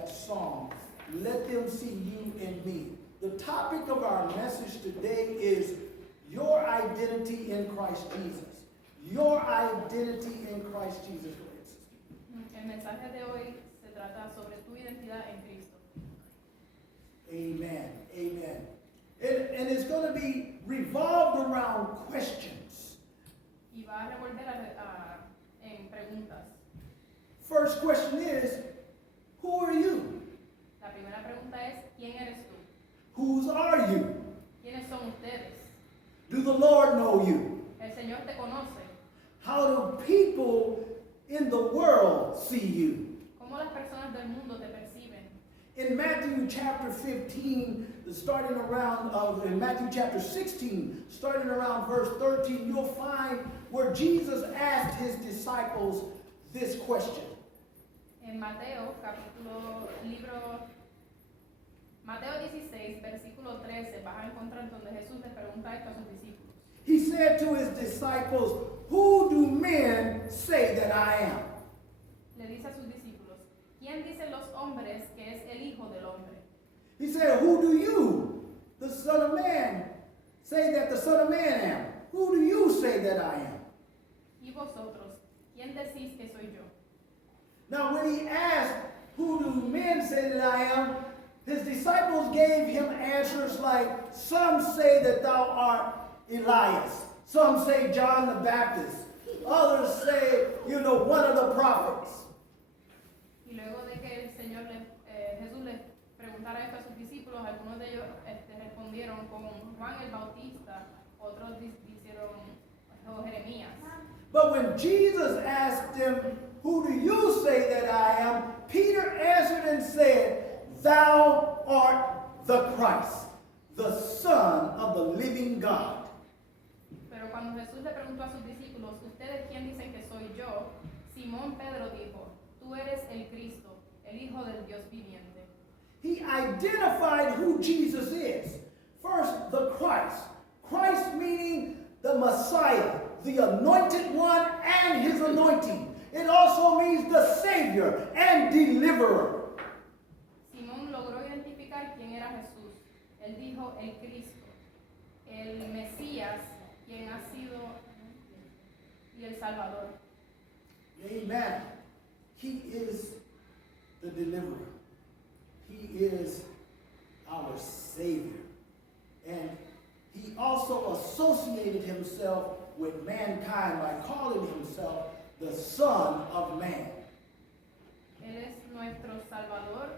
that song, Let Them See You in Me. The topic of our message today is your identity in Christ Jesus. Your identity in Christ Jesus. El mensaje de hoy se trata sobre tu identidad en Cristo. Amen. Amen. And it's going to be revolved around questions. Y va a revolver en preguntas. First question is, who are you? La primera pregunta es, ¿quién eres tú? Whose are you? ¿Quiénes son ustedes? Do the Lord know you? El Señor te conoce. How do people in the world see you? ¿Cómo las personas del mundo te perciben? In Matthew chapter 15, starting around, in Matthew chapter 16, starting around verse 13, you'll find where Jesus asked his disciples this question. En Mateo 16, versículo 13, vas a encontrar donde Jesús le pregunta esto a sus discípulos. He said to his disciples, who do men say that I am? Le dice a sus discípulos, ¿quién dicen los hombres que es el Hijo del Hombre? He said, who do you, the Son of Man, say that the Son of Man am? Who do you say that I am? Y vosotros, ¿quién decís que soy yo? Now when he asked, who do men say that I am? His disciples gave him answers like, some say that thou art Elias. Some say John the Baptist. Others say, one of the prophets. Y luego de que el Señor Jesús les preguntara esto a sus discípulos, algunos de ellos respondieron con Juan el Bautista, otros dijeron Jeremías. But when Jesus asked them, who do you say that I am? Peter answered and said, thou art the Christ, the Son of the living God. Pero cuando Jesús le preguntó a sus discípulos, ¿ustedes quién dicen que soy yo? Simón Pedro dijo, tú eres el Cristo, el Hijo del Dios viviente. He identified who Jesus is. First, the Christ. Christ meaning the Messiah, the anointed one and his anointing. It also means the Savior and deliverer. Simón logró identificar quién era Jesús. Él dijo el Cristo, el Mesías, quien ha sido y el Salvador. Amen. He is the deliverer. He is our Savior. And he also associated himself with mankind by calling himself the Son of Man. Él es nuestro Salvador,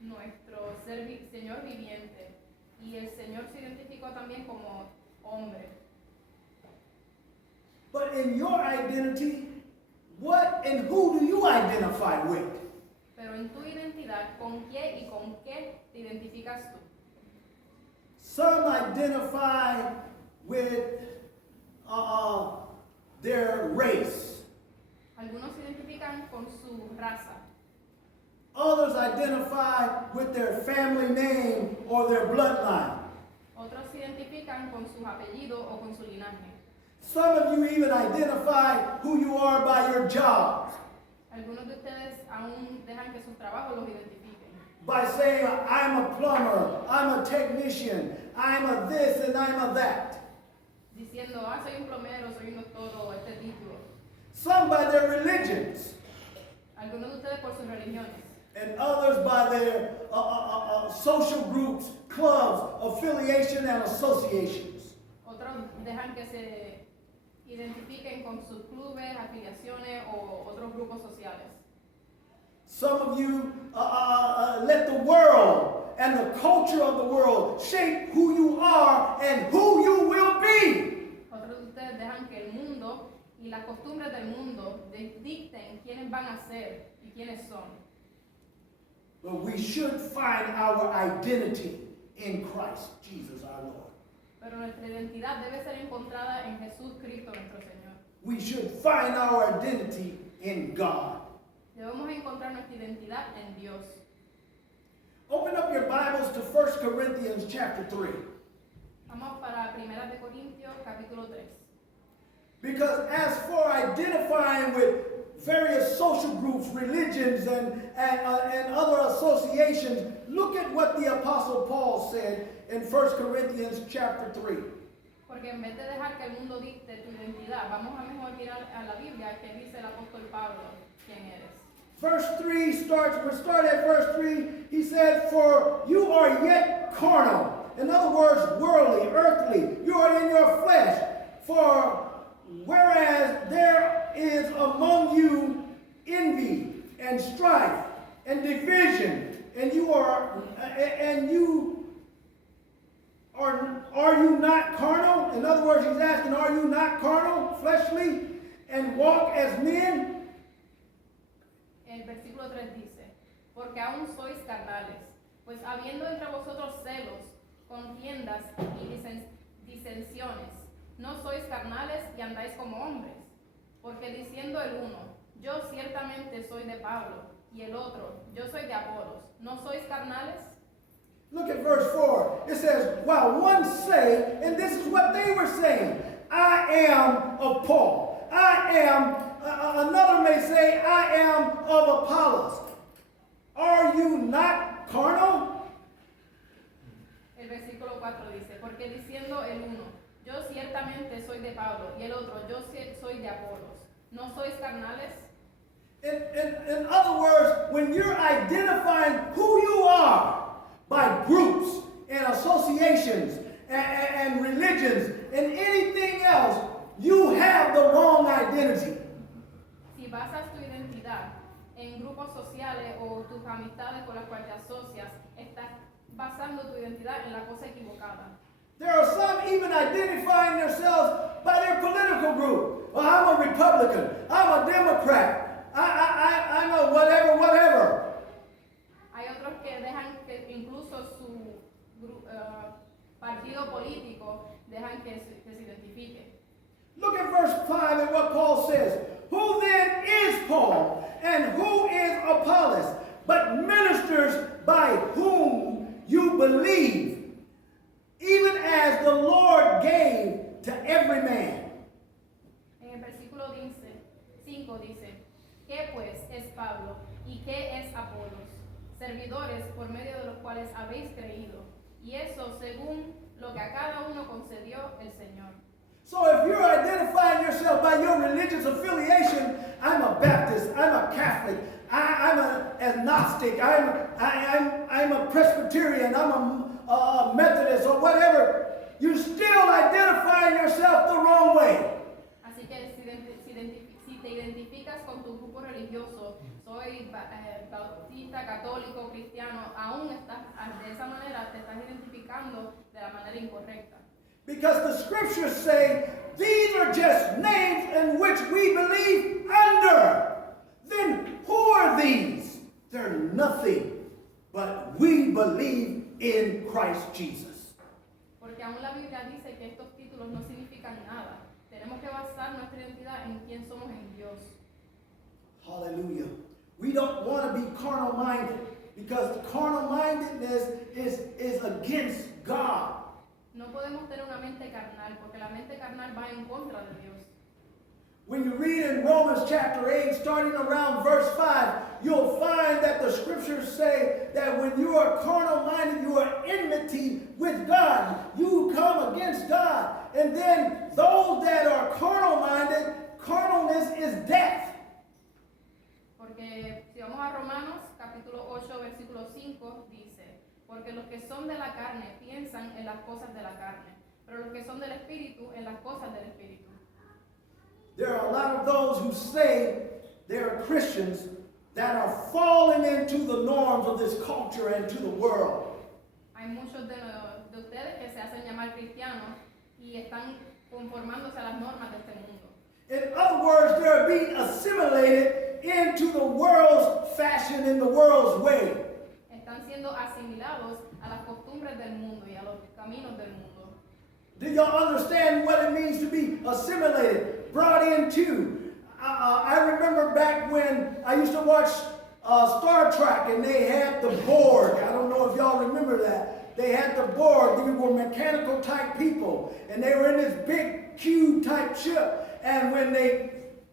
nuestro Señor viviente. Y el Señor se identificó también como hombre. But in your identity, what and who do you identify with? Pero en tu identidad, ¿con qué y con qué te identificas tú? Some identify with their race. Algunos se identifican con su raza. Others identify with their family name or their bloodline. Otros se identifican con su apellido o con su linaje. Some of you even identify who you are by your jobs. Algunos de ustedes aún dejan que sus trabajos los identifiquen. By saying, I'm a plumber, I'm a technician, I'm a this and I'm a that. Diciendo, soy un plomero, soy un doctor o este título. Some by their religions. Algunos de ustedes por sus religiones. And others by their social groups, clubs, affiliation, and associations. Otros dejan que se identifiquen con sus clubes, afiliaciones o otros grupos sociales. Some of you let the world and the culture of the world shape who you are and who you will be. Otros de ustedes dejan que el mundo y las costumbres del mundo dicten quiénes van a ser y quiénes son. But we should find our identity in Christ Jesus our Lord. Pero nuestra identidad debe ser encontrada en Jesús Cristo nuestro Señor. We should find our identity in God. Debemos encontrar nuestra identidad en Dios. Open up your Bibles to 1 Corinthians chapter 3. Vamos para 1 de Corintios capítulo 3. Because as for identifying with various social groups, religions, and other associations, look at what the Apostle Paul said in 1 Corinthians chapter 3. Porque en vez de dejar que el mundo dicte tu identidad, vamos a mejor mirar a la Biblia que dice el apóstol Pablo quién eres. Verse 3 we start at verse 3. He said, "For you are yet carnal." In other words, worldly, earthly. You are in your flesh. For whereas there is among you envy and strife and division, and you are you not carnal? In other words, he's asking, are you not carnal, fleshly, and walk as men? El versículo 3 dice, porque aún sois carnales, pues habiendo entre vosotros celos, contiendas y disensiones, no sois carnales y andáis como hombres. Porque diciendo el uno, yo ciertamente soy de Pablo, y el otro, yo soy de Apolos, ¿no sois carnales? Look at verse 4. It says, while one say, and this is what they were saying, I am of Paul. I am, another may say, I am of Apollos. Are you not carnal? El versículo 4 dice, porque diciendo el uno, yo ciertamente soy de Pablo, y el otro, yo soy de Apolos, ¿no sois carnales? In other words, when you're identifying who you are by groups and associations and religions and anything else, you have the wrong identity. Si basas tu identidad en grupos sociales o tus amistades con las cuales te asocias, estás basando tu identidad en la cosa equivocada. There are some even identifying themselves by their political group. Well, I'm a Republican. I'm a Democrat. I'm a whatever. Hay otros que dejan que incluso su partido político dejan que se identifique. Look at verse 5 and what Paul says. Who then is Paul and who is Apollos, but ministers by whom you believe, even as the Lord gave to every man. En el versículo 5 dice, ¿qué pues es Pablo y qué es Apolos? Servidores por medio de los cuales habéis creído, y eso según lo que a cada uno concedió el Señor. So if you're identifying yourself by your religious affiliation, I'm a Baptist, I'm a Catholic, I'm an agnostic, I'm a Presbyterian, I'm a Methodist or whatever, you're still identifying yourself the wrong way. Así que si te identificas con tu grupo religioso, soy bautista, católico, cristiano, aún estás de esa manera, te estás identificando de la manera incorrecta. Because the scriptures say these are just names in which we believe under. Then who are these? They're nothing, but we believe in Christ Jesus. Porque aún la Biblia dice que estos títulos no significan nada. Tenemos que basar nuestra identidad en quién somos en Dios. Hallelujah. We don't want to be carnal-minded because carnal-mindedness is against God. No podemos tener una mente carnal porque la mente carnal va en contra de Dios. When you read in Romans chapter 8, starting around verse 5, you'll find that the scriptures say that when you are carnal-minded, you are enmity with God. You come against God. And then those that are carnal-minded, carnalness is death. Porque si vamos a Romanos capítulo 8 versículo 5 dice, porque los que son de la carne piensan en las cosas de la carne, pero los que son del Espíritu en las cosas del Espíritu. There are a lot of those who say they're Christians that are falling into the norms of this culture and to the world. Hay muchos de ustedes que se hacen llamar cristianos y están conformándose a las normas de este mundo. In other words, they're being assimilated into the world's fashion and the world's way. Están siendo asimilados a las costumbres del mundo y a los caminos del mundo. Do y'all understand what it means to be assimilated, brought into? I remember back when I used to watch Star Trek and they had the Borg. I don't know if y'all remember that. They had the Borg. They were mechanical type people and they were in this big cube type ship. And when they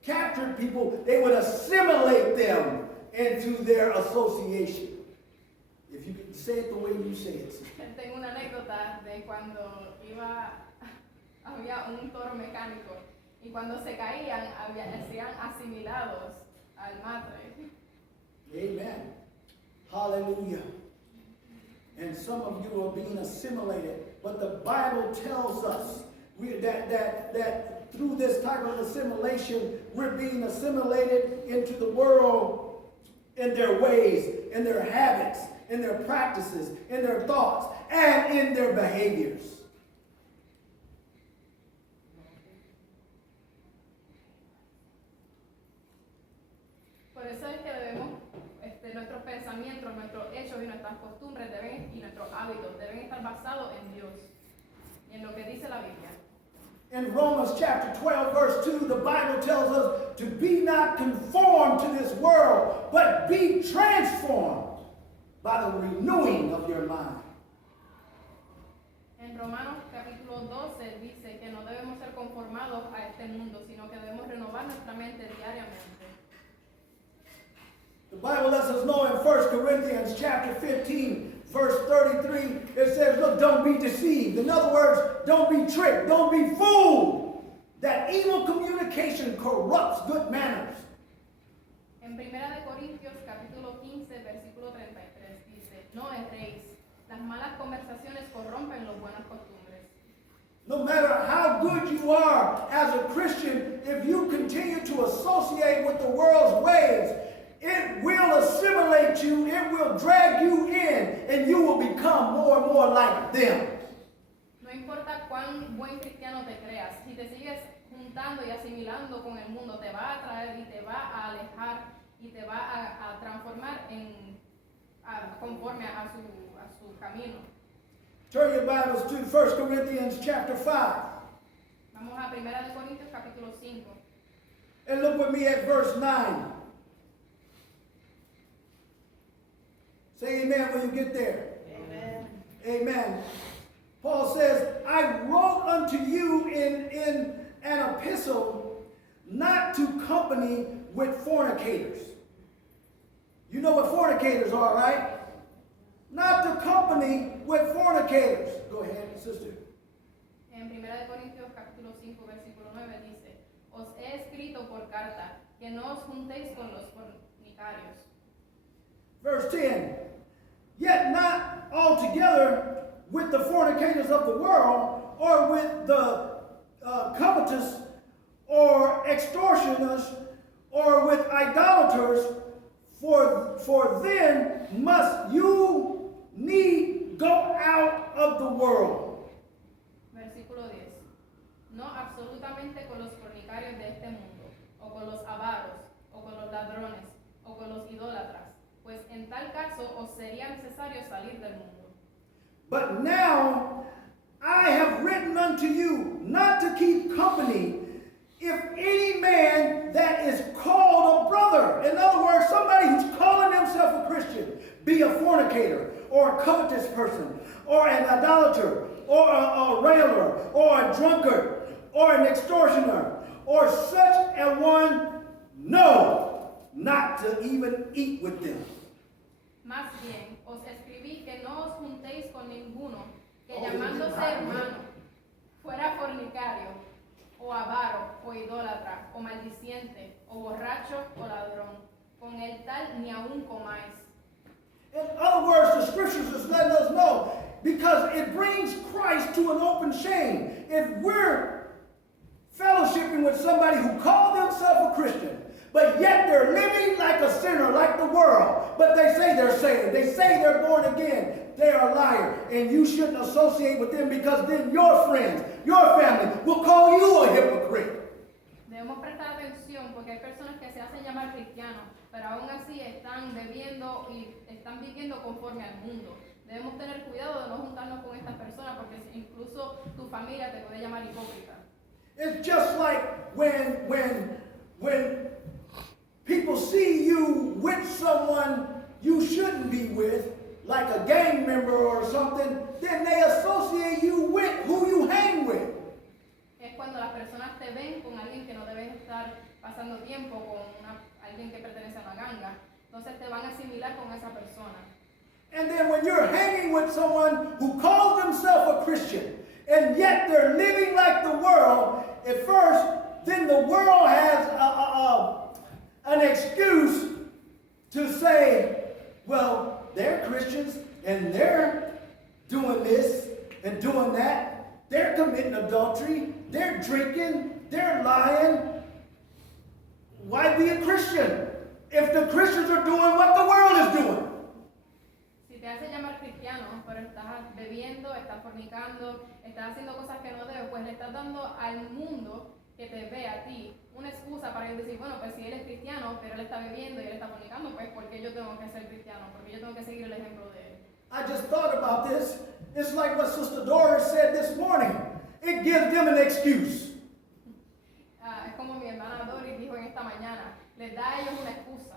captured people, they would assimilate them into their association. If you could say it the way you say it. Tengo una anécdota de cuando había un toro mecánico y cuando se caían sean asimilados al matre. Amen. Hallelujah. And some of you are being assimilated, but the Bible tells us that through this type of assimilation, we're being assimilated into the world in their ways, in their habits, in their practices, in their thoughts, and in their behaviors. Por eso es que debemos, nuestros pensamientos, nuestros hechos y nuestras costumbres y nuestros hábitos deben estar basados en Dios y en lo que dice la Biblia. In Romans chapter 12, verse 2, the Bible tells us to be not conformed to this world, but be transformed by the renewing of your mind. En Romanos capítulo 12 dice que no debemos ser conformados a este mundo, sino que debemos renovar nuestra mente diariamente. The Bible lets us know in 1 Corinthians chapter 15, verse 33, it says, look, don't be deceived. In other words, don't be tricked, don't be fooled. That evil communication corrupts good manners. En Primera de Corintios capítulo 15, versículo 33 dice, no erréis, las malas conversaciones corrompen las buenas costumbres. No matter how good you are as a Christian, if you continue to associate with the world's ways, it will assimilate you, it will drag you in, and you will become more and more like them. No importa cuán buen cristiano te creas, si te sigues juntando y asimilando con el mundo, te va a atraer y te va a alejar y te va a transformar conforme a su camino. Turn your Bibles to 1 Corinthians chapter 5. Vamos a Primera de Corintios capítulo 5. And look with me at verse 9. Say amen when you get there. Amen. Amen. Paul says, I wrote unto you in an epistle not to company with fornicators. You know what fornicators are, right? Not to company with fornicators. Go ahead, sister. En Primera de Corintios capítulo 5 versículo 9 dice, os he escrito por carta que no os juntéis con los fornicarios. Verse 10, yet not altogether with the fornicators of the world, or with the covetous, or extortioners, or with idolaters, for then must you need go out of the world. Versículo 10. No absolutamente con los fornicarios de este mundo, o con los avaros, o con los ladrones, o con los idólatras, pues en tal caso os sería necesario salir del mundo. But now I have written unto you not to keep company if any man that is called a brother, in other words, somebody who's calling himself a Christian, be a fornicator, or a covetous person, or an idolater, or a railer, or a drunkard, or an extortioner, or such a one, no, not to even eat with them. Más bien, os escribí que no os juntéis con ninguno que Oh, llamándose right. hermano fuera fornicario, o avaro, o idólatra, o maldiciente, o borracho, o ladrón. Con el tal ni aún comáis. In other words, the scriptures is letting us know, because it brings Christ to an open shame. If we're fellowshipping with somebody who called themselves a Christian, but yet they're living like a sinner, like the world, but they say they're saved, they say they're born again, they are a liar, and you shouldn't associate with them, because then your friends, your family will call you a hypocrite. Debemos prestar atención porque hay personas que se hacen llamar cristianos, pero aún así están bebiendo y están viviendo conforme al mundo. Debemos tener cuidado de no juntarnos con estas personas porque incluso tu familia te puede llamar hipócrita. It's just like when people see you with someone you shouldn't be with, like a gang member or something, then they associate you with who you hang with. Es cuando las personas te ven con alguien que no debes estar pasando tiempo, con alguien que pertenece a una ganga. Entonces te van a asimilar con esa persona. And then when you're hanging with someone who calls themselves a Christian, and yet they're living like the world, at first, then the world has an excuse to say, well, they're Christians, and they're doing this and doing that. They're committing adultery. They're drinking. They're lying. Why be a Christian if the Christians are doing what the world is doing? Si te hace llamar cristiano, pero estás bebiendo, estás fornicando, estás haciendo cosas que no debes, pues le estás dando al mundo que te ve a ti una excusa para decir, bueno, pues si él es cristiano, pero él está bebiendo y él está fornicando, pues ¿por qué yo tengo que ser cristiano? ¿Por qué yo tengo que seguir el ejemplo de él? I just thought about this. It's like what Sister Doris said this morning. It gives them an excuse. Es como mi hermana Doris dijo en esta mañana, les da a ellos una excusa.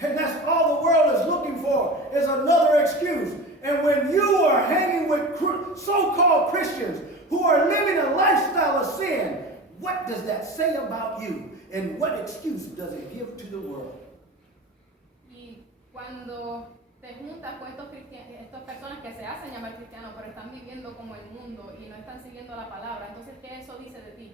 And that's all the world is looking for, is another excuse. And when you are hanging with so-called Christians who are living a lifestyle of sin, what does that say about you? And what excuse does it give to the world? Y cuando te juntas con estas personas que se hacen llamar cristianos, pero están viviendo como el mundo y no están siguiendo la palabra, entonces, ¿qué eso dice de ti?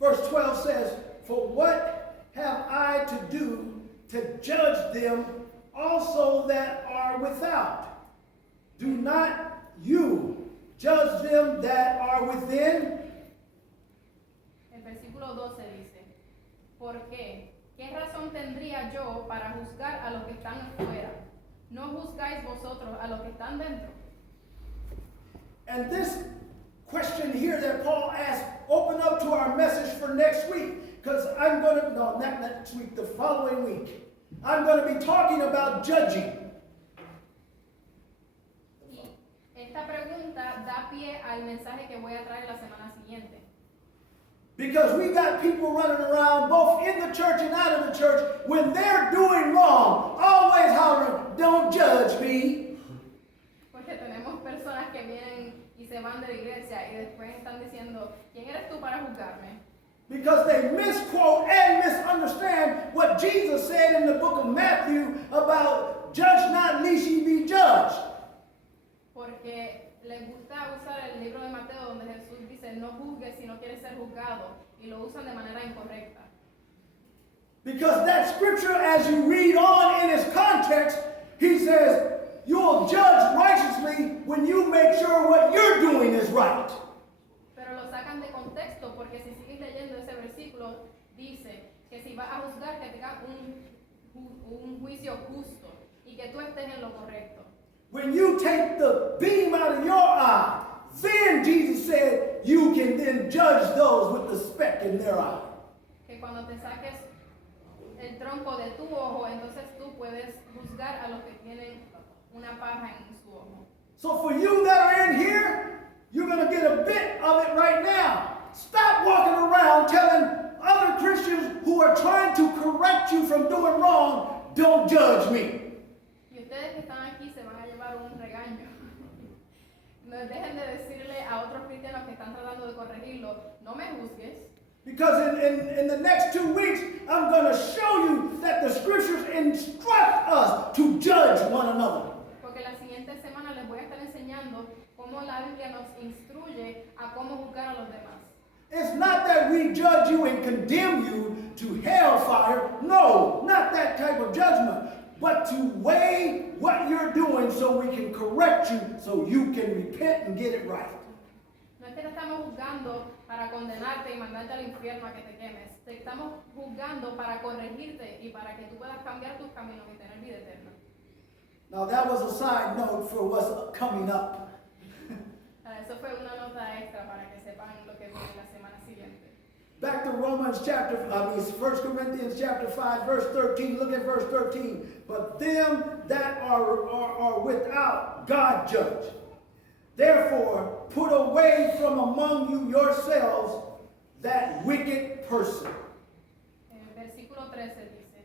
Verse 12 says, for what have I to do to judge them also that are without? Do not you judge them that are within? El versículo 12 dice, ¿por qué? ¿Qué razón tendría yo para juzgar a los que están afuera? ¿No juzgáis vosotros a los que están dentro? And this question here that Paul asked open up to our message for next week, because I'm going to, no, not next week, the following week. I'm going to be talking about judging. Y esta pregunta da pie al mensaje que voy a traer la semana siguiente. Because we got people running around both in the church and out of the church when they're doing wrong, always hollering, don't judge me. Porque tenemos personas que vienen y se van de la iglesia y después están diciendo, ¿quién eres tú para juzgarme? Because they misquote and misunderstand what Jesus said in the book of Matthew about judge not lest ye be judged. Porque les gusta usar el libro de Mateo donde Jesús dice no juzgues si no quieres ser juzgado y lo usan de manera incorrecta. Because that scripture, as you read on in its context, he says you'll judge righteously when you make sure what you're doing is right. Pero lo sacan de contexto porque si sigues leyendo ese versículo dice que si vas a juzgar que tengas un juicio justo y que tú estés en lo correcto. When you take the beam out of your eye, then Jesus said you can then judge those with the speck in their eye. Que cuando te saques el tronco de tu ojo, entonces tú puedes juzgar a los que tienen una paja en su ojo. So for you that are in here, you're going to get a bit of it right now. Stop walking around telling other Christians who are trying to correct you from doing wrong, don't judge me. Y ustedes que están aquí se van a llevar un regaño. No dejen de decirle a otros cristianos que están tratando de corregirlo, no me juzgues. Because in the next 2 weeks, I'm going to show you that the scriptures instruct us to judge one another. Porque la siguiente semana les voy a estar enseñando cómo la Biblia nos instruye a cómo juzgar a los demás. It's not that we judge you and condemn you to hellfire. No, not that type of judgment. But to weigh what you're doing so we can correct you so you can repent and get it right. No es que te estamos juzgando para condenarte y mandarte al infierno a que te quemes. Te estamos juzgando para corregirte y para que tú puedas cambiar tus caminos y tener vida eterna. Now that was a side note for what's coming up. Eso fue una nota extra para que sepan lo que viene la semana siguiente. Back to Romans 1 Corinthians chapter 5, verse 13. Look at verse 13. But them that are without, God judge. Therefore, put away from among you yourselves that wicked person. El versículo 13 dice,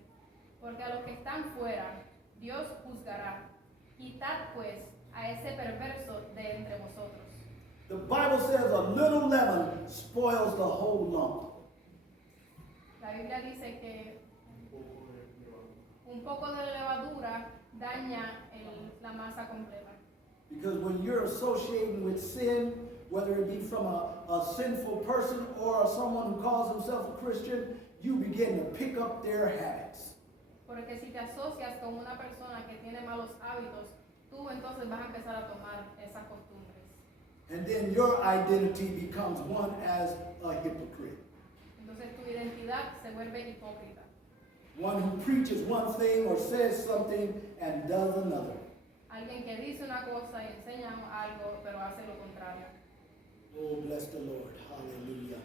porque a los que están fuera, Dios juzgará. Quitad pues a ese perverso de entre vosotros. The Bible says a little leaven spoils the whole lump. La Biblia dice que un poco de levadura daña la masa completa. Because when you're associating with sin, whether it be from a sinful person or someone who calls himself a Christian, you begin to pick up their habits. Porque si te asocias con una persona que tiene malos hábitos, tú entonces vas a empezar a tomar esas costumbres. And then your identity becomes one as a hypocrite. Entonces tu identidad se vuelve hipócrita. One who preaches one thing or says something and does another. Alguien que dice una cosa y enseña algo, pero hace lo contrario. Oh, bless the Lord. Hallelujah.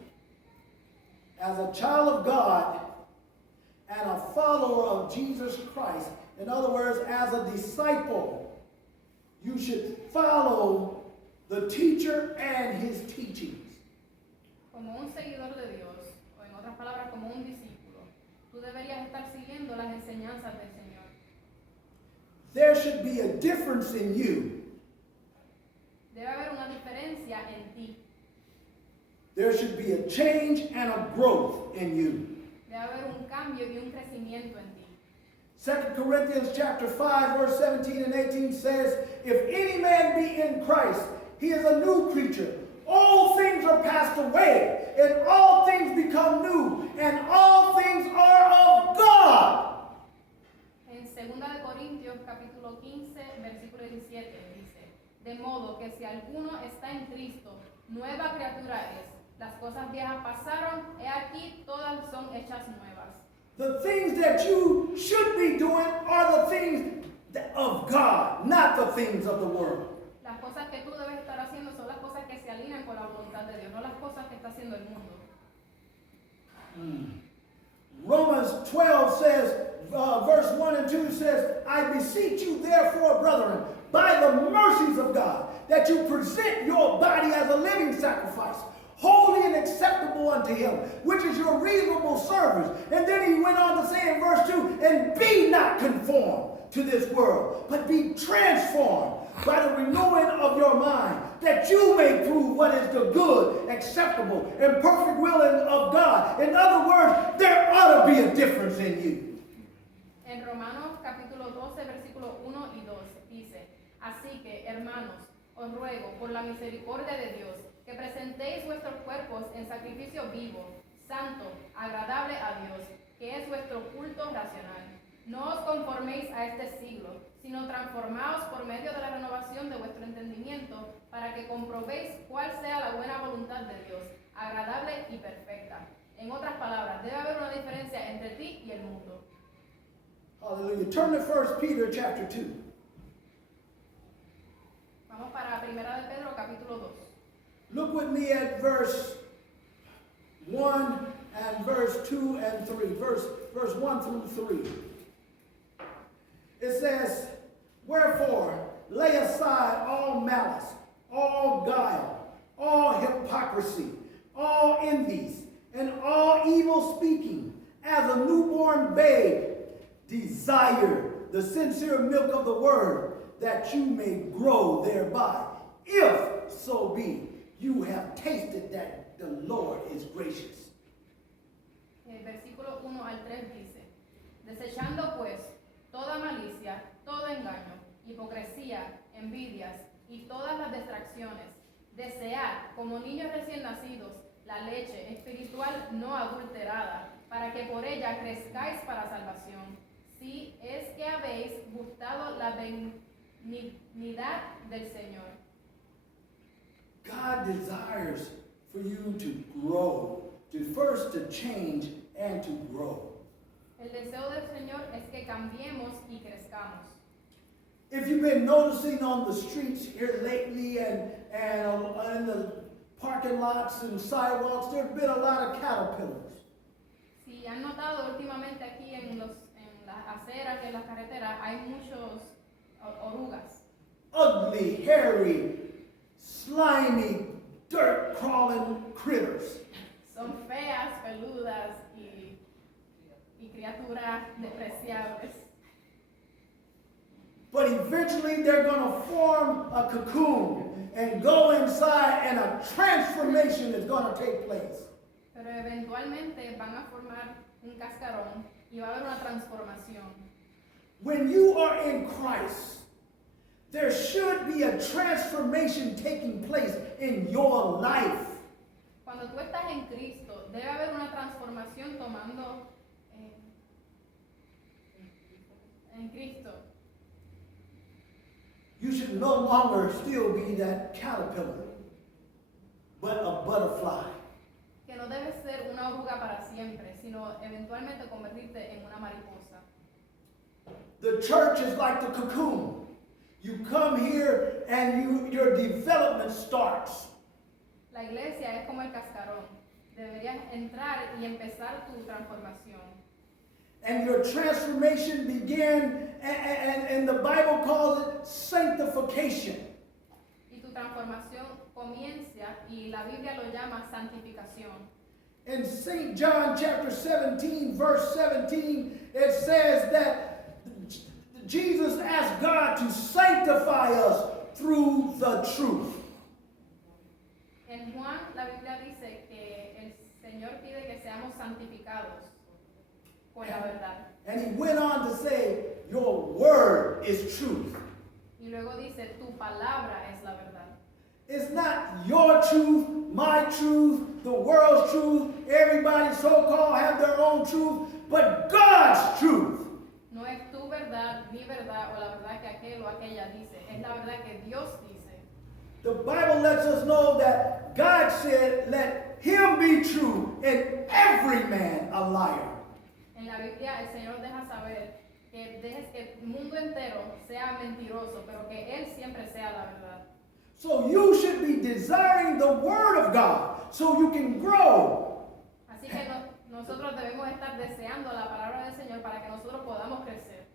As a child of God and a follower of Jesus Christ, in other words, as a disciple, you should follow the teacher and his teachings. Como un seguidor de Dios, o en otras palabras, como un discípulo, tú deberías estar siguiendo las enseñanzas del Señor. There should be a difference in you. Debe haber una diferencia en ti. There should be a change and a growth in you. Debe haber un cambio y un crecimiento en ti. 2 Corinthians chapter 5, verse 17 and 18 says, if any man be in Christ, he is a new creature. All things are passed away, and all things become new, and all things are of God. En 2 de Corintios capítulo 15, versículo 17 dice, de modo que si alguno está en Cristo, nueva criatura es. Las cosas viejas pasaron, he aquí todas son hechas nuevas. The things that you should be doing are the things of God, not the things of the world. Las cosas que tú debes estar haciendo son las cosas que se alinean con la voluntad de Dios, no las cosas que está haciendo el mundo. Romans 12 says, verse 1 and 2 says, I beseech you therefore, brethren, by the mercies of God, that you present your body as a living sacrifice, holy and acceptable unto him, which is your reasonable service. And then he went on to say in verse 2, and be not conformed to this world, but be transformed by the renewing of your mind, that you may prove what is the good, acceptable, and perfect will of God. In other words, there ought to be a difference in you. En Romanos capítulo 12, versículos 1 y 2 dice, así que, hermanos, os ruego por la misericordia de Dios, que presentéis vuestros cuerpos en sacrificio vivo, santo, agradable a Dios, que es vuestro culto racional. No os conforméis a este siglo, sino transformaos por medio de la renovación de vuestro entendimiento, para que comprobéis cuál sea la buena voluntad de Dios, agradable y perfecta. En otras palabras, debe haber una diferencia entre ti y el mundo. Hallelujah. Turn to 1 Peter chapter 2. Vamos para 1 de Pedro capítulo 2. Look with me at verse 1 and verse 2 and 3. Verse 1 through 3. It says, wherefore, lay aside all malice, all guile, all hypocrisy, all envies, and all evil speaking. As a newborn babe, desire the sincere milk of the word, that you may grow thereby, if so be you have tasted that the Lord is gracious. El versículo 1 al 3 dice, desechando pues toda malicia, todo engaño, hipocresía, envidias y todas las distracciones, desead, como niños recién nacidos, la leche espiritual no adulterada, para que por ella crezcáis para salvación, si es que habéis gustado la benignidad del Señor. God desires for you to grow, to change and to grow. El deseo del Señor es que cambiemos y crezcamos. If you've been noticing on the streets here lately and in the parking lots and sidewalks, there's been a lot of caterpillars. Si han notado últimamente aquí en las aceras y en las carreteras hay muchos orugas. Ugly, hairy, slimy, dirt-crawling critters. Son feas, peludas y criaturas despreciables. But eventually they're going to form a cocoon. and go inside, and a transformation is going to take place. Pero eventualmente van a formar un cascarón y va a haber una transformación. When you are in Christ, there should be a transformation taking place in your life. Cuando tú estás en Cristo, debe haber una transformación tomando en Cristo. You should no longer still be that caterpillar, but a butterfly. Que no debes ser una oruga para siempre, sino eventualmente convertirte en una mariposa. The church is like the cocoon. You come here and your development starts. La iglesia es como el cascarón. Deberías entrar y empezar tu transformación. And your transformation begin, and the Bible calls it sanctification. Y tu transformación comienza y la Biblia lo llama santificación. In St. John chapter 17, verse 17, it says that Jesus asked God to sanctify us through the truth. En Juan, la Biblia dice que el Señor pide que seamos santificados por la verdad. And he went on to say, your word is truth. Y luego dice, tu palabra es la verdad. It's not your truth, my truth, the world's truth. Everybody so-called have their own truth, but God's truth. No es tu verdad, mi verdad, o la verdad que aquel o aquella dice. Es la verdad que Dios dice. The Bible lets us know that God said, let him be true and every man a liar. En la Biblia el Señor deja saber que dejes que el mundo entero sea mentiroso, pero que Él siempre sea la verdad. So you should be desiring the word of God so you can grow. Así que nosotros debemos estar deseando la palabra del Señor para que nosotros podamos crecer.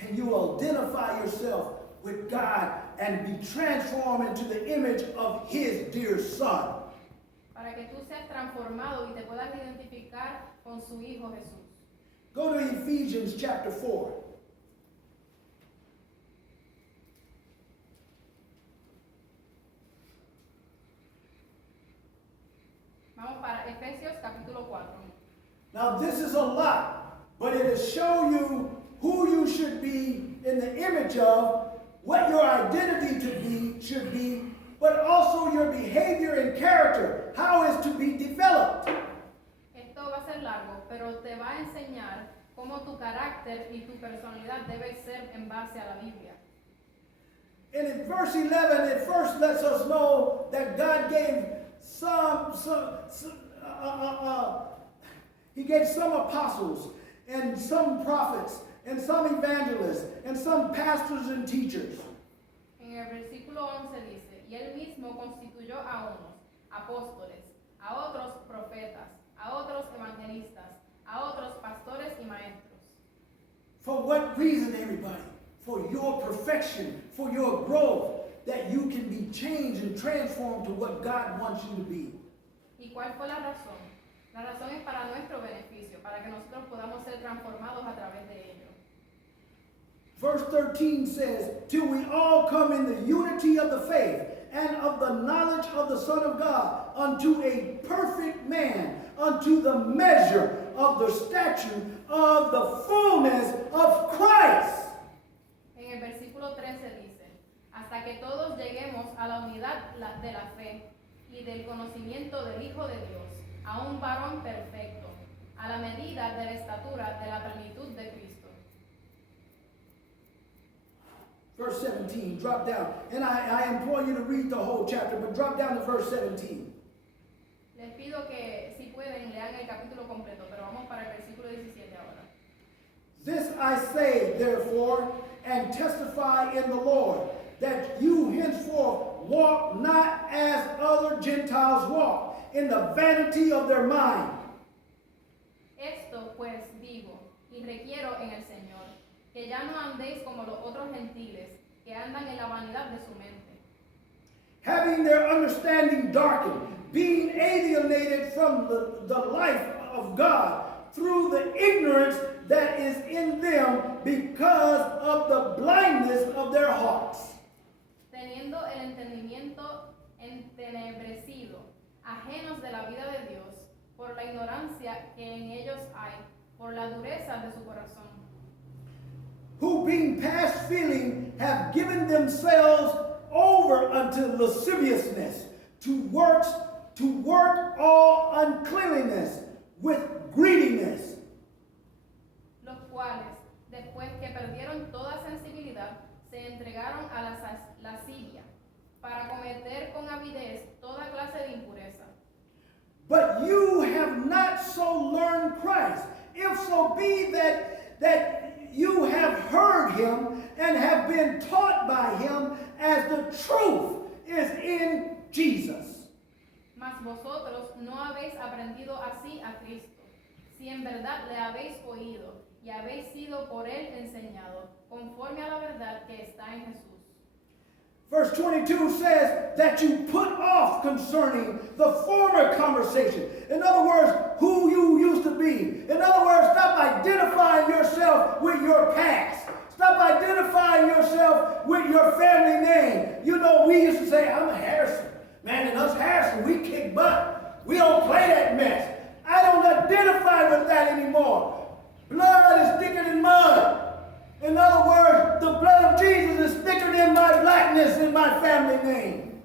And you identify yourself with God and be transformed into the image of his dear son. Para que tú seas transformado y te puedas identificar con su Hijo Jesús. Go to Ephesians chapter 4. Vamos para Efesios capítulo 4. Now this is a lot, but it will show you who you should be in the image of, what your identity should be, but also your behavior and character, how it's to be developed. Esto va a ser largo, pero te va a enseñar cómo tu carácter y tu personalidad debe ser en base a la Biblia. And in verse 11, it first lets us know that God gave He gave some apostles and some prophets and some evangelists and some pastors and teachers. En el versículo 11 dice, y él mismo constituyó a unos apóstoles, a otros profetas, a otros evangelistas, a otros pastores y maestros. For what reason, everybody? For your perfection, for your growth, that you can be changed and transformed to what God wants you to be. ¿Y cuál fue la razón? La razón es para nuestro beneficio, para que nosotros podamos ser transformados a través de ello. Verse 13 says, till we all come in the unity of the faith and of the knowledge of the Son of God, unto a perfect man, unto the measure of the stature of the fullness of Christ. En el versículo 13 dice, hasta que todos lleguemos a la unidad de la fe y del conocimiento del Hijo de Dios, a un varón perfecto, a la medida de la estatura de la plenitud de Cristo. Verse 17, drop down. And I implore you to read the whole chapter, but drop down to verse 17. Les pido que si pueden lean el capítulo completo, pero vamos para el versículo 17 ahora. This I say, therefore, and testify in the Lord, that you henceforth walk not as other Gentiles walk, in the vanity of their mind. Esto pues digo, y requiero en el Señor, que ya no andéis como los otros gentiles, que andan en la vanidad de su mente. Having their understanding darkened, being alienated from the life of God through the ignorance that is in them because of the blindness of their hearts. Teniendo el entendimiento ajenos de la vida de Dios, por la ignorancia que en ellos hay, por la dureza de su corazón, who being past feeling have given themselves over unto lasciviousness, to work all uncleanliness with greediness. los cuales, después que perdieron toda sensibilidad, se entregaron a la lascivia, para cometer con avidez toda clase de impureza. But you have not so learned Christ, if so be that you have heard him and have been taught by him, as the truth is in Jesus. Mas vosotros no habéis aprendido así a Cristo, si en verdad le habéis oído y habéis sido por él enseñado, conforme a la verdad que está en Jesús. Verse 22 says that you put off concerning the former conversation. In other words, who you used to be. In other words, stop identifying yourself with your past. Stop identifying yourself with your family name. You know, we used to say, I'm a Harrison. Man, and us Harrison, we kick butt. We don't play that mess. I don't identify with that anymore. Blood is thicker than mud. In other words, the blood of Jesus is thicker than my blackness in my family name.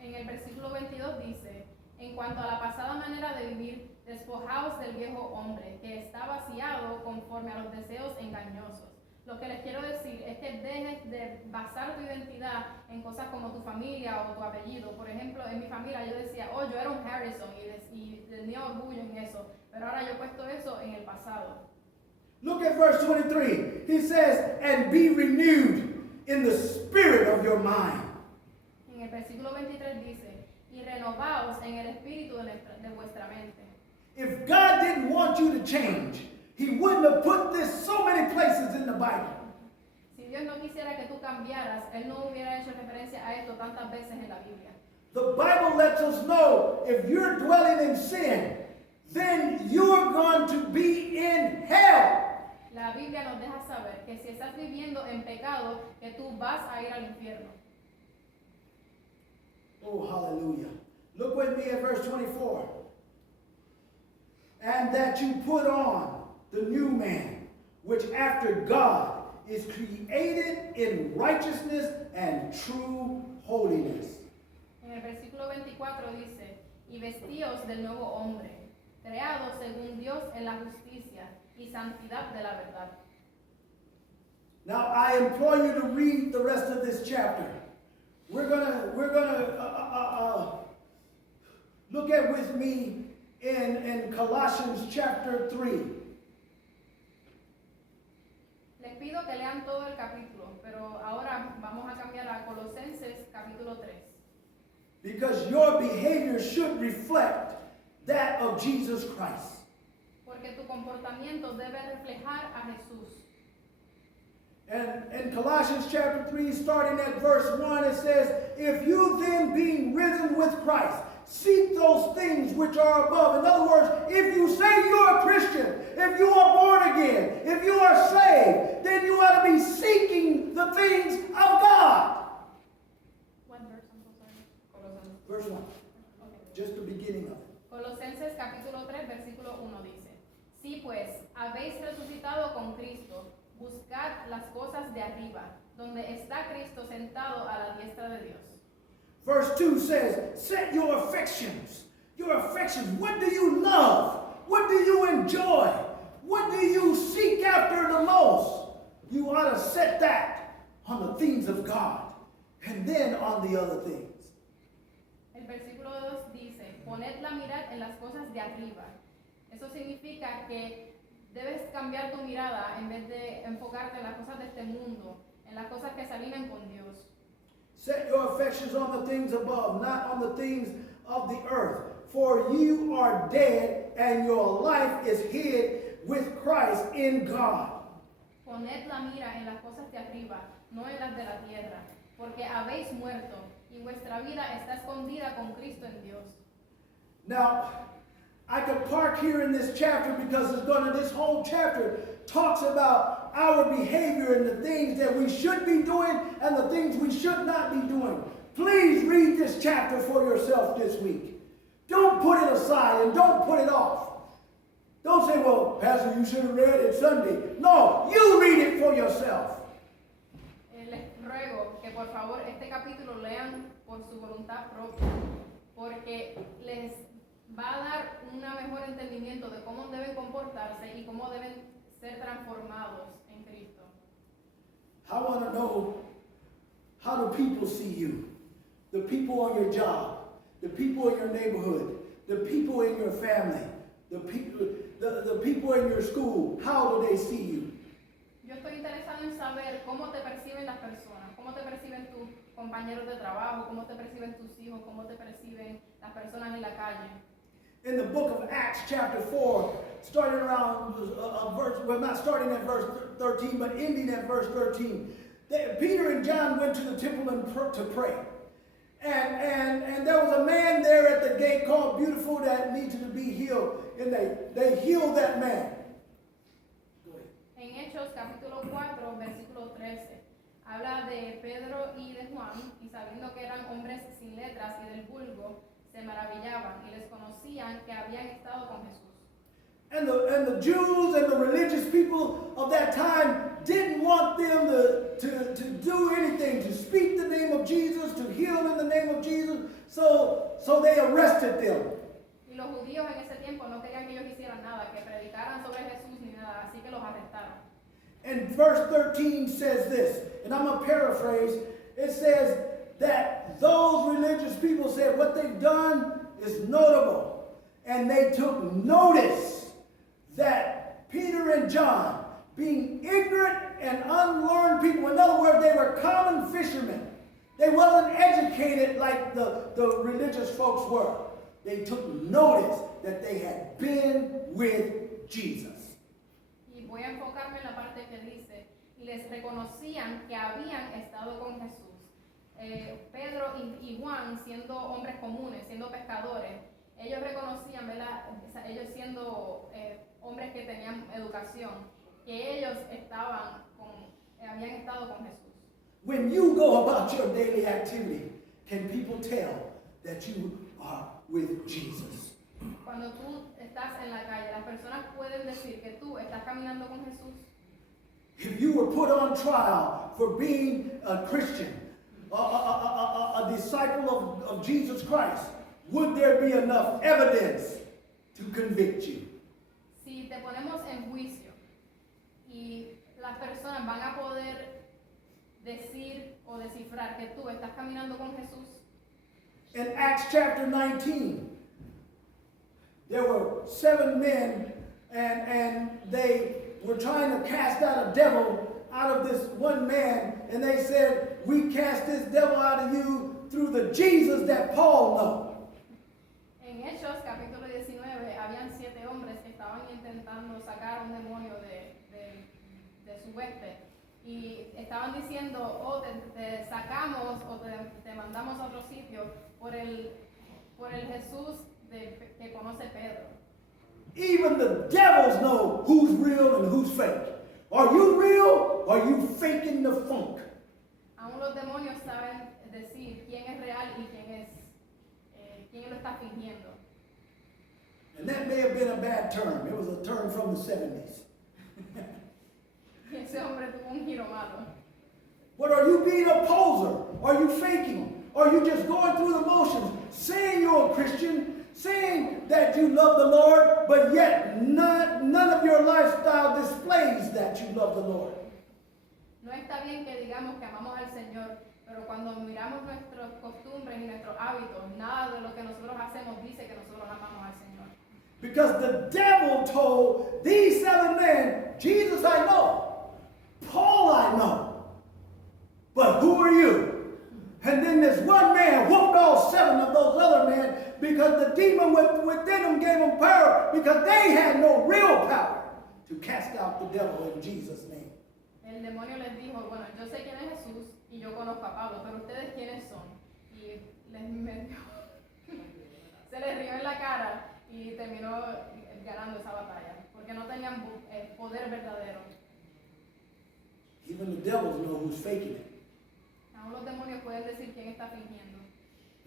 En el versículo 22 dice, en cuanto a la pasada manera de vivir, despojaos del viejo hombre, que está vaciado conforme a los deseos engañosos. Lo que les quiero decir es que dejes de basar tu identidad en cosas como tu familia o tu apellido. Por ejemplo, en mi familia yo decía, oh, yo era un Harrison y tenía orgullo en eso, pero ahora yo he puesto eso en el pasado. Look at verse 23. He says, and be renewed in the spirit of your mind. En el versículo 23 dice, y renovaos en el espíritu de vuestra mente. If God didn't want you to change, he wouldn't have put this so many places in the Bible. Si Dios no quisiera que tú cambiaras, Él no hubiera hecho referencia a esto tantas veces en la Biblia. The Bible lets us know if you're dwelling in sin, then you're going to be in hell. La Biblia nos deja saber que si estás viviendo en pecado, que tú vas a ir al infierno. Oh, hallelujah. Look with me at verse 24. And that you put on the new man, which after God is created in righteousness and true holiness. En el versículo 24 dice, y vestíos del nuevo hombre, creado según Dios en la justicia y santidad de la verdad. Now I implore you to read the rest of this chapter. We're gonna look at with me in Colossians chapter 3. Les pido que lean todo el capítulo, pero ahora vamos a cambiar a Colosenses capítulo 3. Because your behavior should reflect that of Jesus Christ. Porque tu comportamiento debe reflejar a Jesús. And in Colossians chapter 3, starting at verse 1, it says, if you then being risen with Christ, seek those things which are above. In other words, if you say you're a Christian, if you are born again, if you are saved, then you ought to be seeking the things of God. What verse? I'm so sorry. Colosenses. Verse 1, Okay. just the beginning of it. Colosenses capítulo 3, versículo 1 dice, si pues habéis resucitado con Cristo, buscad las cosas de arriba, donde está Cristo sentado a la diestra de Dios. Verse 2 says, set your affections. What do you love? What do you enjoy? What do you seek after the most? You ought to set that on the things of God and then on the other things. El versículo 2 dice, poned la mirada en las cosas de arriba. Eso significa que debes cambiar tu mirada en vez de enfocarte en las cosas de este mundo, en las cosas que se alinean con Dios. Set your affections on the things above, not on the things of the earth. For you are dead, and your life is hid with Christ in God. Poned la mira en las cosas de arriba, no en las de la tierra, porque habéis muerto, y vuestra vida está escondida con Cristo en Dios. Now, I could park here in this chapter because this whole chapter talks about our behavior and the things that we should be doing and the things we should not be doing. Please read this chapter for yourself this week. aside and don't put it off. Don't say, well, Pastor, you should have read it Sunday. No, you read it for yourself. Les ruego que por favor este capítulo lean por su voluntad propia, porque les va a dar un mejor entendimiento de cómo deben comportarse y cómo deben ser transformados en Cristo. I want to know, how do people see you? The people on your job, the people in your neighborhood, the people in your family, the people in your school, how do they see you? Yo estoy interesado en saber cómo te perciben las personas, cómo te perciben tus compañeros de trabajo, cómo te perciben tus hijos, cómo te perciben las personas en la calle. In the book of Acts chapter 4, starting around verse, well, not starting at verse 13, but ending at verse 13, Peter and John went to the temple to pray. And there was a man there at the gate called Beautiful that needed to be healed. And they healed that man. Go ahead. En Hechos capítulo 4, versículo 13, habla de Pedro y de Juan, y sabiendo que eran hombres sin letras y del vulgo, se maravillaban y les conocían que habían estado con Jesús. And the Jews and the religious people of that time didn't want them to do anything, to speak the name of Jesus, to heal in the name of Jesus, so they arrested them. Y los judíos en ese tiempo no querían que ellos hicieran nada, que predicaran sobre Jesús ni nada, así que los arrestaron. And verse 13 says this, and I'm going to paraphrase. It says that those religious people said what they've done is notable. And they took notice that Peter and John, being ignorant and unlearned people, in other words, they were common fishermen. They wasn't educated like the religious folks were. They took notice that they had been with Jesus. Y voy a enfocarme en la parte que dice, y les reconocían que habían estado con Jesús. Pedro y Juan, siendo hombres comunes, siendo pescadores, ellos reconocían, ¿verdad? Ellos siendo hombres que tenían educación, que ellos habían estado con Jesús. When you go about your daily activity, can people tell that you are with Jesus? Cuando tú estás en la calle, las personas pueden decir que tú estás caminando con Jesús. If you were put on trial for being a Christian, a disciple of Jesus Christ, would there be enough evidence to convict you? Si te ponemos en juicio y las personas van a poder decir o descifrar que tú estás caminando con Jesús. In Acts chapter 19, there were 7 men and they were trying to cast out a devil out of this one man, and they said, we cast this devil out of you through the Jesus that Paul knows. En Hechos capítulo 19 habían 7 hombres que estaban intentando sacar un demonio de su hueste y estaban diciendo, oh, te sacamos o te mandamos a otro sitio por el Jesús que conoce Pedro. Even the devils know who's real and who's fake. Are you real or are you faking the funk? Aún los demonios saben decir quién es real y quién lo está fingiendo. And that may have been a bad term. It was a term from the 70s. Y ese hombre tuvo un giro malo. But are you being a poser? Are you faking? Are you just going through the motions, saying you're a Christian, saying that you love the Lord, but yet none of your lifestyle displays that you love the Lord? No está bien que digamos que amamos al Señor, pero cuando miramos nuestras costumbres y nuestros hábitos, nada de lo que nosotros hacemos dice que nosotros amamos al Señor. Because the devil told these 7 men, Jesus I know, Paul I know, but who are you? And then this one man whooped all 7 of those other men because the demon within them gave them power because they had no real power to cast out the devil in Jesus' name. El demonio les dijo, bueno, yo sé quién es Jesús y yo conozco a Pablo, pero ustedes quiénes son. Y les metió, se les rió en la cara y terminó ganando esa batalla, porque no tenían poder verdadero. Even the devils know who's faking it. Aún los demonios pueden decir quién está fingiendo.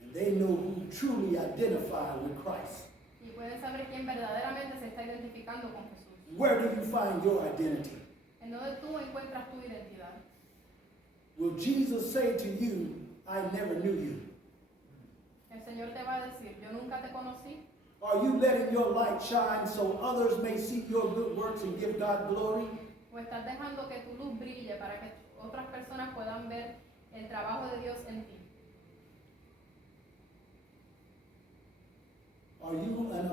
And they know who truly identify with Christ. Y saber quién verdaderamente se está identificando con Jesús. Where do you find your identity? En donde tú encuentras tu identidad. Will Jesus say to you, I never knew you? El Señor te va a decir, yo nunca te conocí. Are you letting your light shine so others may see your good works and give God glory? O estás dejando que tu luz brille para que otras personas puedan ver el trabajo de Dios en ti. Are you an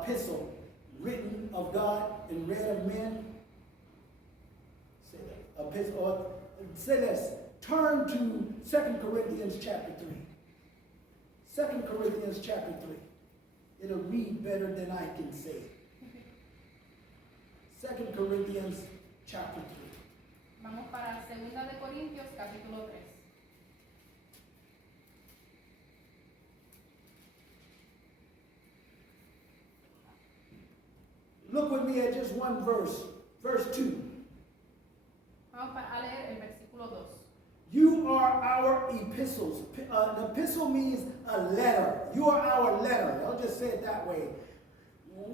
epistle written of God and read of men? Say that. Epistle, or say this. Turn to 2 Corinthians chapter 3. 2 Corinthians chapter 3. It'll read better than I can say. 2 Corinthians chapter 3. Vamos para 2 de Corintios capítulo 3. Look with me at just one verse. Verse 2. Vamos a leer el versículo 2. You are our epistles. An epistle means a letter. You are our letter. I'll just say it that way.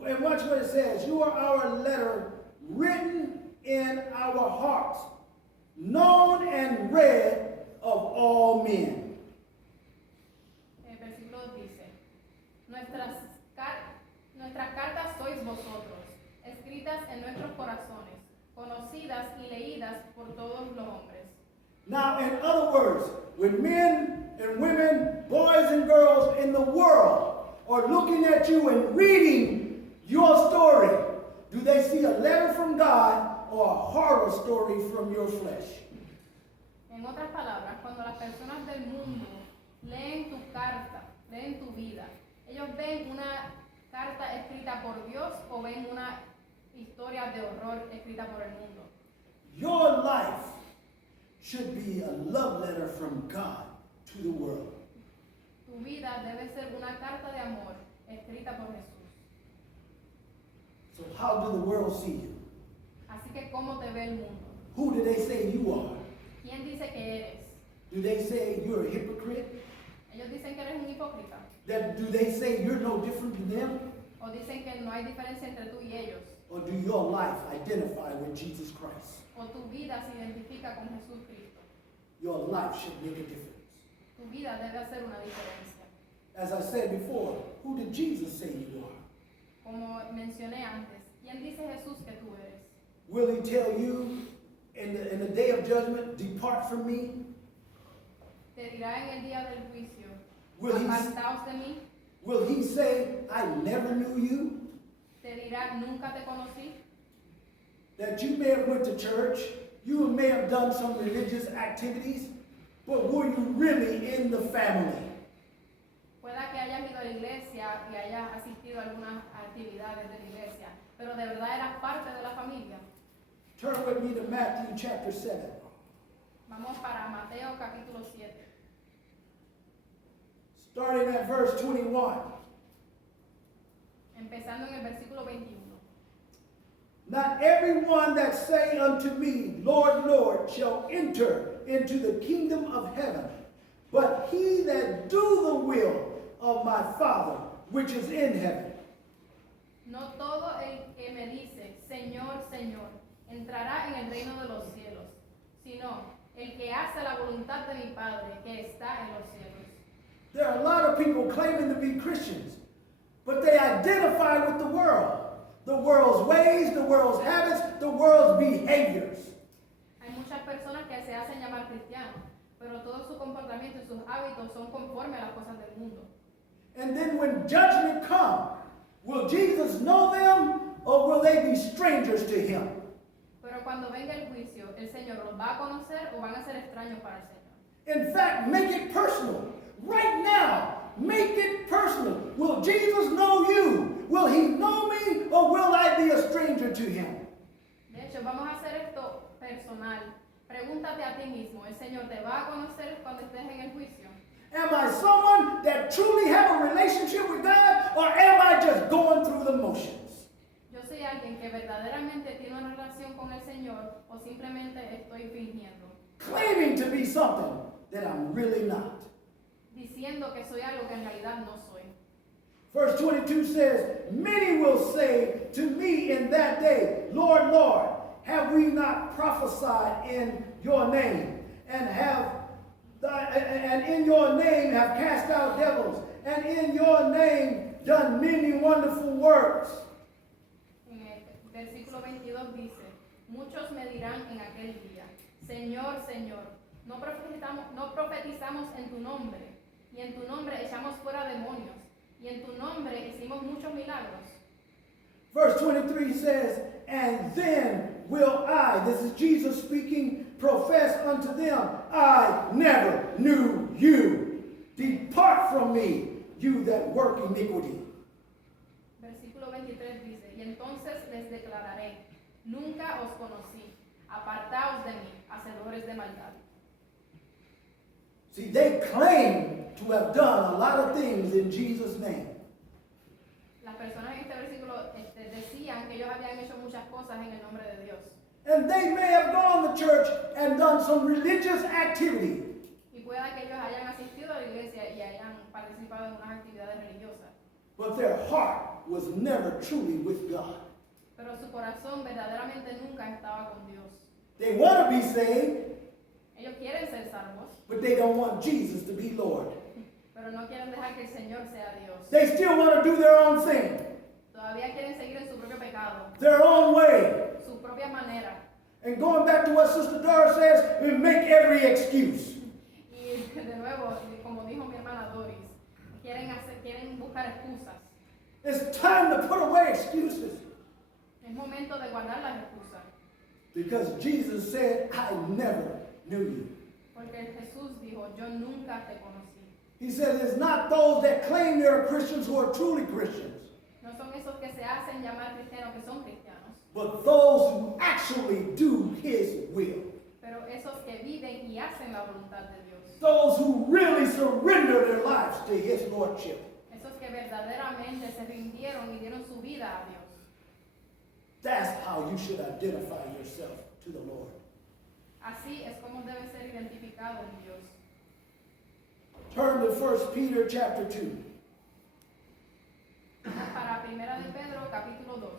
And watch what it says. You are our letter written in our hearts, known and read of all men. El versículo 2 dice, nuestras cartas sois vosotros, escritas en nuestros corazones, conocidas y leídas por todos los hombres. Now, in other words, when men and women, boys and girls in the world are looking at you and reading your story, do they see a letter from God or a horror story from your flesh? En otras palabras, cuando las personas del mundo leen tu carta, leen tu vida, ellos ven una carta escrita por Dios o ven una historia de horror escrita por el mundo. Your life should be a love letter from God to the world. Tu vida debe ser una carta de amor escrita por Jesús. So how do the world see you? Así que, ¿cómo te ve el mundo? Who do they say you are? ¿Quién dice que eres? Do they say you're a hypocrite? Ellos dicen que eres un hipócrita. Do they say you're no different than them? O dicen que no hay diferencia entre tú y ellos. Or do your life identify with Jesus Christ? O tu vida se identifica con Jesús Cristo. Your life should make a difference. Tu vida debe hacer una diferencia. As I said before, who did Jesus say you are? Como mencioné antes, ¿quién dice Jesús que tú eres? Will he tell you in the day of judgment, depart from me? Te dirá en el día del juicio, Will he, apartaos de mí. will he say, I never knew you? Te dirá, nunca te conocí. That you may have went to church, you may have done some religious activities, but were you really in the family? Pueda que hayas ido a la iglesia y hayas asistido a algunas actividades de la iglesia, pero de verdad eras parte de la familia. Turn with me to Matthew chapter 7. Vamos para Mateo capítulo 7. Starting at verse 21. Empezando en el versículo 21. Not everyone that say unto me, Lord, Lord, shall enter into the kingdom of heaven, but he that do the will of my Father which is in heaven. No todo el que me dice, Señor, Señor, entrará en el reino de los cielos, sino el que hace la voluntad de mi Padre que está en los cielos. There are a lot of people claiming to be Christians, but they identify with the world's ways, the world's habits, the world's behaviors. Hay muchas personas que se hacen llamar cristianos, pero todo su comportamiento y sus hábitos son conforme a las cosas del mundo. And then when judgment comes, will Jesus know them or will they be strangers to him? Pero cuando venga el juicio, ¿el Señor los va a conocer o van a ser extraños para el Señor? In fact, make it personal. Right now, make it personal. Will Jesus know you? Will he know me or will I be a stranger to him? De hecho, vamos a hacer esto personal. Pregúntate a ti mismo, ¿el Señor te va a conocer cuando estés en el juicio? Am I someone that truly have a relationship with God or am I just going through the motions? Yo soy alguien que verdaderamente tiene una relación con el Señor o simplemente estoy fingiendo, Claiming to be something that I'm really not. diciendo que soy algo que en realidad no soy. Verse 22 says, many will say to me in that day, Lord, Lord, have we not prophesied in your name, and in your name have cast out devils, and in your name done many wonderful works? En el versículo 22 dice, muchos me dirán en aquel día, Señor, Señor, no profetizamos en tu nombre, y en tu nombre echamos fuera demonios, y en tu nombre hicimos muchos milagros. Verse 23 says, and then will I, this is Jesus speaking, profess unto them, I never knew you. Depart from me, you that work iniquity. Versículo 23 dice, y entonces les declararé, nunca os conocí, apartaos de mí, hacedores de maldad. See, they claim to have done a lot of things in Jesus' name. Las personas en este versículo decían que ellos habían hecho muchas cosas en el nombre de Dios. And they may have gone to church and done some religious activity. Y pueda que ellos hayan asistido a la iglesia y hayan participado en unas actividades religiosas. But their heart was never truly with God. Pero su corazón verdaderamente nunca estaba con Dios. They want to be saved, Ellos quieren ser salvos, but they don't want Jesus to be Lord. pero no quieren dejar que el Señor sea Dios. They still want to do their own thing, Todavía quieren seguir en su propio pecado, their own way. su propia manera. And going back to what Sister Dora says, we make every excuse. Y de nuevo, como dijo mi hermana Doris, quieren buscar excusas. It's time to put away excuses. Es momento de guardar las excusas. Because Jesus said, I never knew you. Porque Jesús dijo, yo nunca te conocí. He said, it's not those that claim they're Christians who are truly Christians, No son esos que se hacen llamar cristianos que son cristianos, but those who actually do His will. pero esos que viven y hacen la voluntad de Dios. Those who really surrender their lives to His Lordship. Esos que verdaderamente se rindieron y dieron su vida a Dios. That's how you should identify yourself to the Lord. Así es como debe ser identificado en Dios. Turn to 1 Peter chapter 2. Para Primera de Pedro, capítulo 2.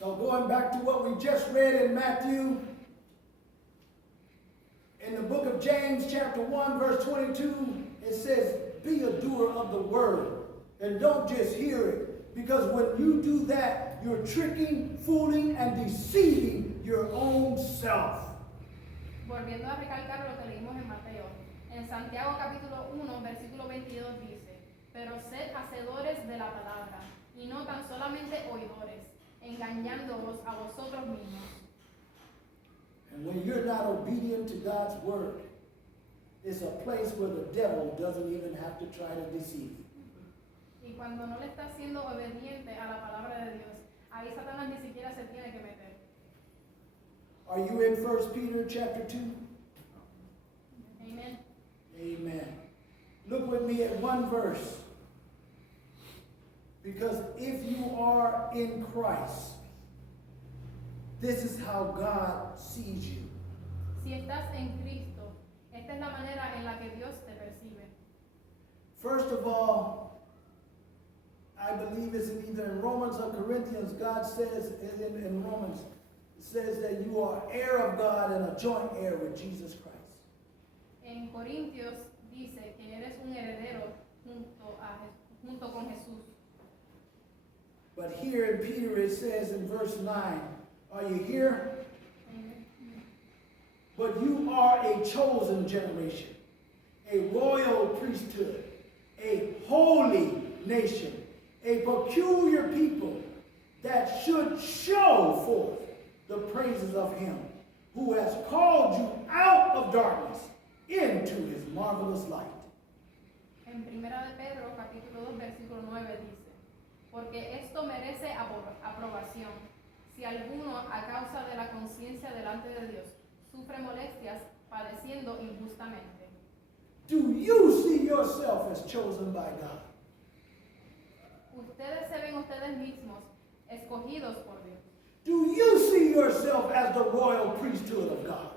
Now going back to what we just read in Matthew, in the book of James chapter 1 verse 22, it says, be a doer of the word and don't just hear it. Because when you do that, you're tricking, fooling, and deceiving your own self. Volviendo a recalcar lo que leímos en Mateo, en Santiago capítulo 1, versículo 22 dice, pero sed hacedores de la palabra, y no tan solamente oidores, engañándoos a vosotros mismos. And when you're not obedient to God's word, it's a place where the devil doesn't even have to try to deceive you. Y cuando no le estás siendo obediente a la palabra de Dios, ahí Satanás ni siquiera se tiene que meter. Are you in 1 Peter chapter 2? Amen. Amen. Look with me at one verse. Because if you are in Christ, this is how God sees you. Si estás en Cristo, esta es la manera en la que Dios te percibe. First of all, I believe it's either in Romans or Corinthians, God says in Romans, it says that you are heir of God and a joint heir with Jesus Christ. En Corintios dice que eres un heredero junto con Jesús. But here in Peter it says in verse 9, are you here? But you are a chosen generation, a royal priesthood, a holy nation, a peculiar people that should show forth the praises of Him who has called you out of darkness into His marvelous light. En Primera de Pedro, capítulo 2, versículo 9 dice, porque esto merece aprobación, si alguno a causa de la conciencia delante de Dios sufre molestias padeciendo injustamente. Do you see yourself as chosen by God? Ustedes se ven ustedes mismos escogidos por Dios. Do you see yourself as the royal priesthood of God?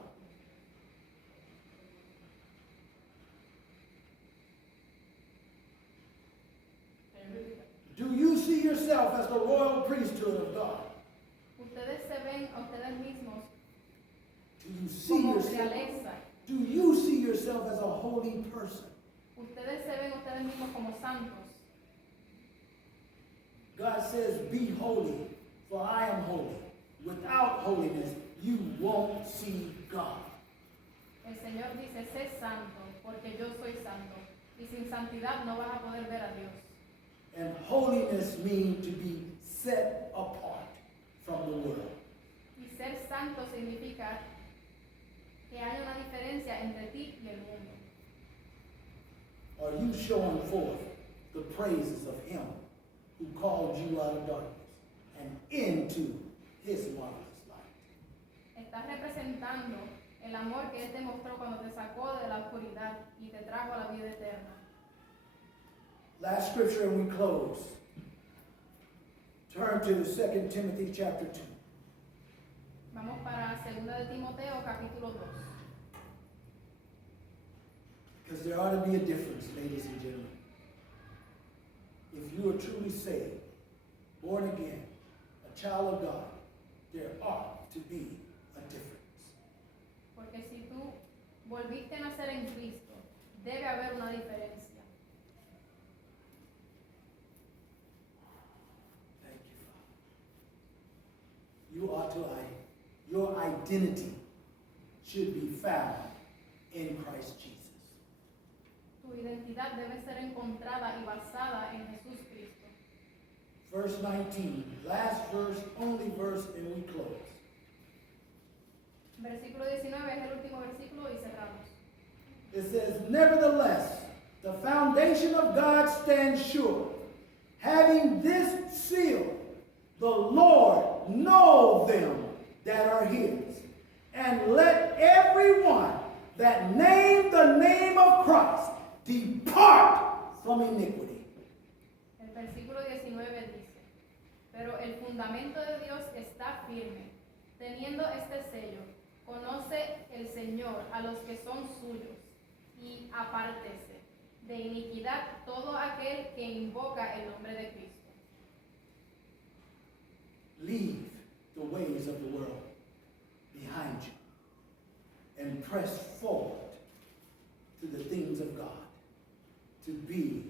Amen. see yourself as the royal priesthood of God? Ustedes se ven a ustedes mismos Do you see como yourself? realeza. Do you see yourself as a holy person? Ustedes se ven a ustedes mismos como santos. God says, be holy, for I am holy. Without holiness, you won't see God. El Señor dice, sé santo, porque yo soy santo. Y sin santidad no vas a poder ver a Dios. And holiness means to be set apart from the world. Y ser santo significa que haya una diferencia entre ti y el mundo. Are you showing forth the praises of Him who called you out of darkness and into His marvelous light? Estás representando el amor que Él te mostró cuando te sacó de la oscuridad y te trajo a la vida eterna. Last scripture and we close. Turn to 2 Timothy chapter 2. Vamos para 2 de Timoteo capítulo 2. Because there ought to be a difference, ladies and gentlemen. If you are truly saved, born again, a child of God, there ought to be a difference. Porque si tú volviste a nacer en Cristo, debe haber una diferencia. Thank you, Father. Your identity should be found in Christ Jesus. Tu identidad debe ser encontrada y basada en Jesús Cristo. Verse 19, last verse, only verse, and we close. Versículo 19 es el último versículo y cerramos. It says, nevertheless, the foundation of God stands sure, having this seal, the Lord know them that are his. And let everyone that name the name of Christ depart from iniquity. El versículo 19 dice, pero el fundamento de Dios está firme, teniendo este sello, conoce el Señor a los que son suyos, y apártese de iniquidad todo aquel que invoca el nombre de Cristo. Leave the ways of the world behind you and press forward to the things of God, to be